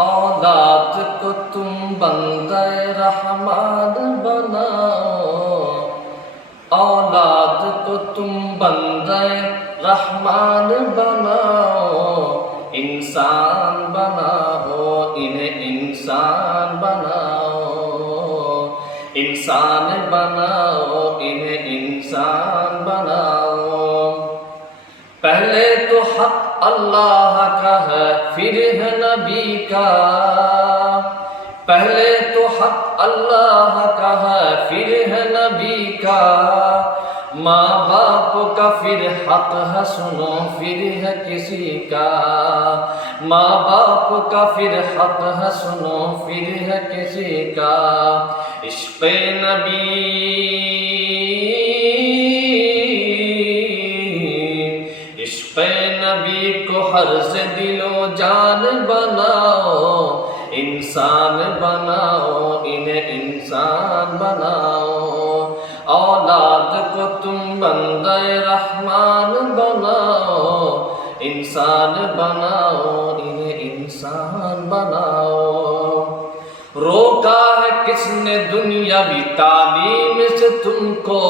औलाद को तुम बंदे रहमान बनाओ, औलाद को तुम बंदे रहमान बनाओ, इंसान बनाओ, इन्हें इंसान बनाओ, इंसान बनाओ, इन्हें इंसान बनाओ। पहले तो हक अल्लाह का है फिर है नबी का, पहले तो हक अल्लाह का है फिर है नबी का, माँ बाप का फिर हक है सुनो फिर है किसी का, माँ बाप का फिर हक है सुनो फिर है किसी का। इश्क़ नबी नबी को हर से दिलो जान बनाओ, इंसान बनाओ, इन्हें इंसान बनाओ। औलाद को तुम बंदे रहमान बनाओ, इंसान बनाओ, इन्हें इंसान बनाओ। रोका है किसने दुनियावी तालीम से तुमको,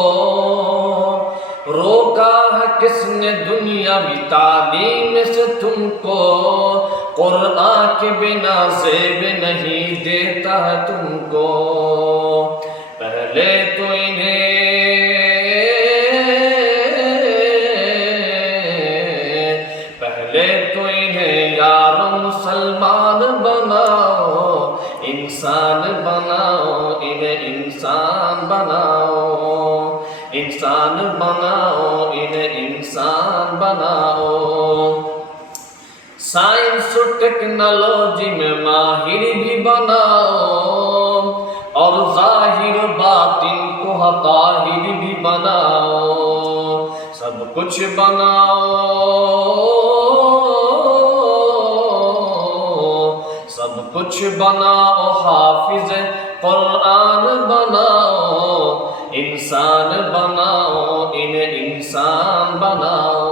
रोका है किसने दुनियावी तालीम से तुमको, कुरान के बिना ज़ेब नहीं देता है तुमको। पहले तो इन्हें यारो मुसलमान बनाओ, इंसान बनाओ, इन्हें इंसान बनाओ, इंसान बनाओ, इन्हें इंसान बनाओ। साइंस और टेक्नोलॉजी में माहिर भी बनाओ, और ज़ाहिर बातिन को ताहिर भी बनाओ, सब कुछ बनाओ, सब कुछ बनाओ, हाफिज़ कुरान बनाओ, इंसान बनाओ, इन्हें इंसान बनाओ,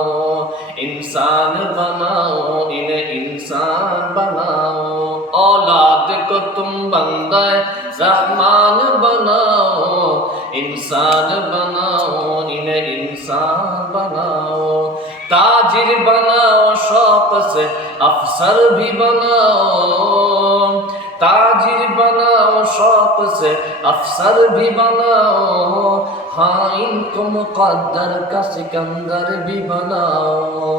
इंसान बनाओ, इन्हें इंसान बनाओ। औलाद को तुम बंदे रहमान बनाओ, इंसान बनाओ, इन्हें इंसान बनाओ। ताजिर बनाओ, शौक से अफसर भी बनाओ, ताजिर बनाओ, शौक से अफसर भी बनाओ, हाँ इनको मुक़द्दर का सिकंदर भी बनाओ।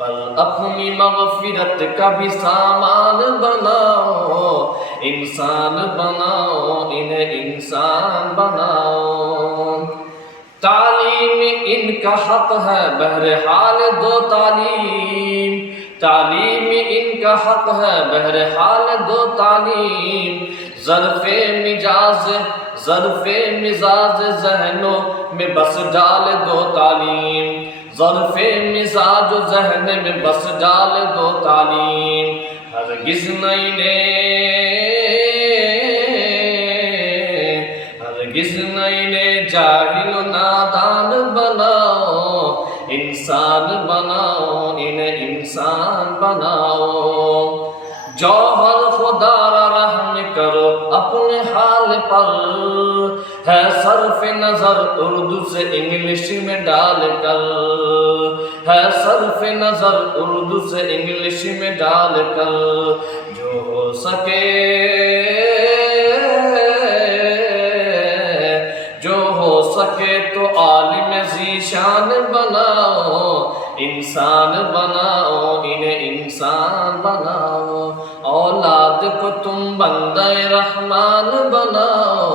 पर अपनी मग़फ़िरत का भी सामान बनाओ, इंसान बनाओ, इन्हें इंसान बनाओ। तालीम इनका हक है बहरहाल दो तालीम, तालीम इनका हक है बहरहाल दो तालीम। ज़र्फ़े मिजाज ज़हनों में बस डाल दो तालीम, ज़र्फ़े मिजाज ज़हन में बस डाल दो तालीम। हरगिज़ इन्हें जाहिल नादान बनाओ, इंसान बनाओ, इन्हें इंसान बनाओ। जौहर खुदा रहम करो अपने हाल पर, है सर्फ नजर उर्दू से इंग्लिश में डाल कर, है सर्फ नजर उर्दू से इंग्लिश में डाल कर। जो हो सके तो आलिम ज़ीशान बनाओ, इंसान बनाओ, इन्हें इंसान बनाओ। औलाद को तुम बंदे रहमान बनाओ,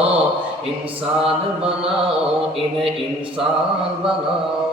इंसान बनाओ, इन्हें इंसान बनाओ।